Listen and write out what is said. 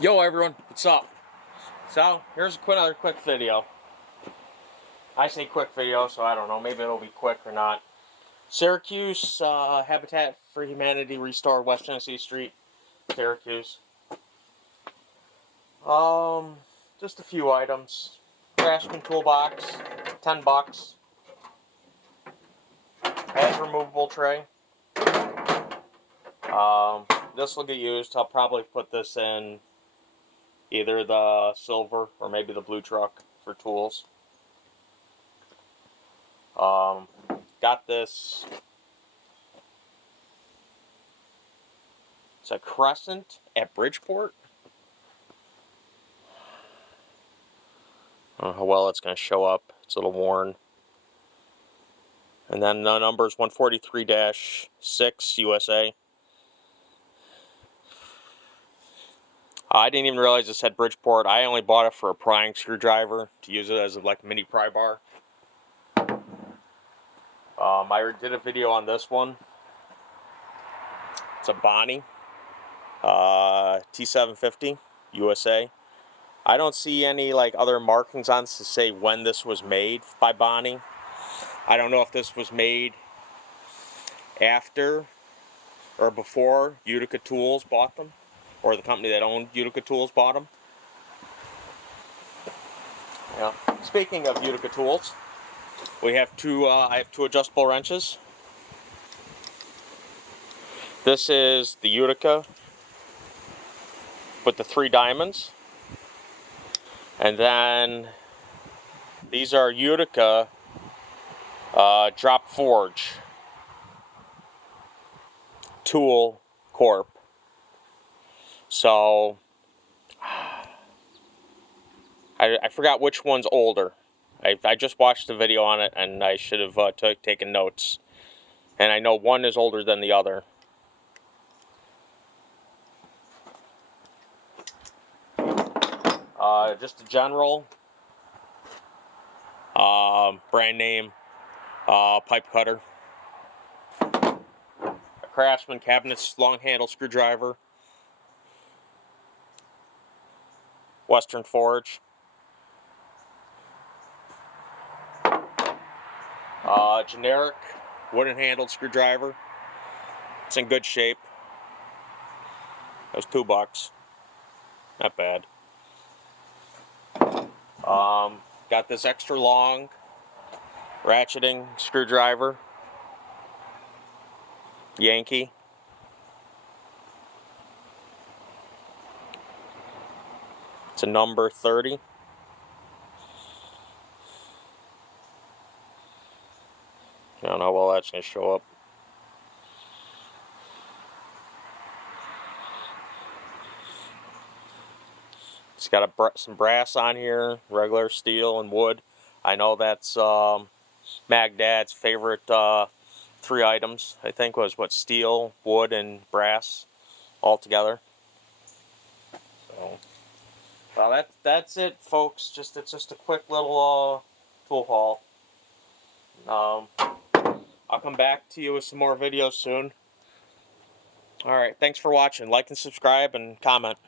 Yo everyone, what's up? So, here's another quick video. I say quick video, so I don't know, maybe it'll be quick or not. Syracuse, Habitat for Humanity Restore West Tennessee Street, Syracuse. Just a few items. Craftsman toolbox, $10. Has removable tray. This will get used. I'll probably put this in either the silver or maybe the blue truck for tools. Got this. It's a Crescent at Bridgeport. I don't know how well it's going to show up. It's a little worn. And then the number is 143-6 USA. I didn't even realize this had Bridgeport. I only bought it for a prying screwdriver to use it as a mini pry bar. I did a video on this one. It's a Bonney T750 USA. I don't see any other markings on this to say when this was made by Bonney. I don't know if this was made after or before Utica Tools bought them, or the company that owned Utica Tools bought them. Yeah. Speaking of Utica Tools, we have I have two adjustable wrenches. This is the Utica with the 3 diamonds. And then these are Utica Drop Forge Tool Corp. So I forgot which one's older. I just watched the video on it and I should have taken notes. And I know one is older than the other. Just a general brand name pipe cutter. A Craftsman cabinets long handle screwdriver. Western Forge. Generic wooden handled screwdriver. It's in good shape. That was $2. Not bad. Got this extra long ratcheting screwdriver. Yankee. It's a number 30. I don't know how well that's going to show up. It's got some brass on here, regular steel and wood. I know that's Mag Dad's favorite 3 items, I think, was steel, wood, and brass all together. So, well, that's it, folks. It's just a quick little tool haul. I'll come back to you with some more videos soon. Alright, thanks for watching. Like and subscribe and comment.